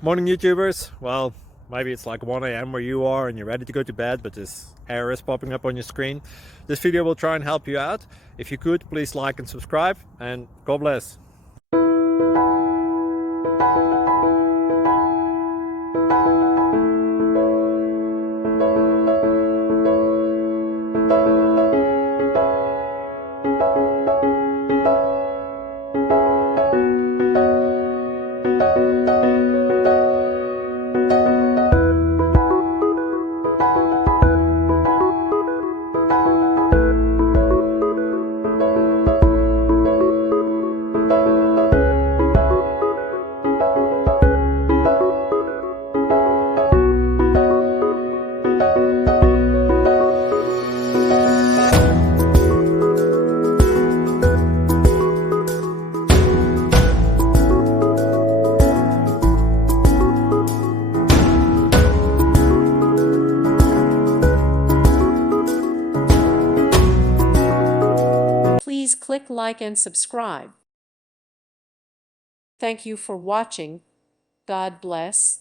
Morning, YouTubers. Well, maybe it's like 1 a.m. where you are and you're ready to go to bed, but this error is popping up on your screen. This video will try and help you out. If you could, please like and subscribe, and God bless. Please click like and subscribe. Thank you for watching. God bless.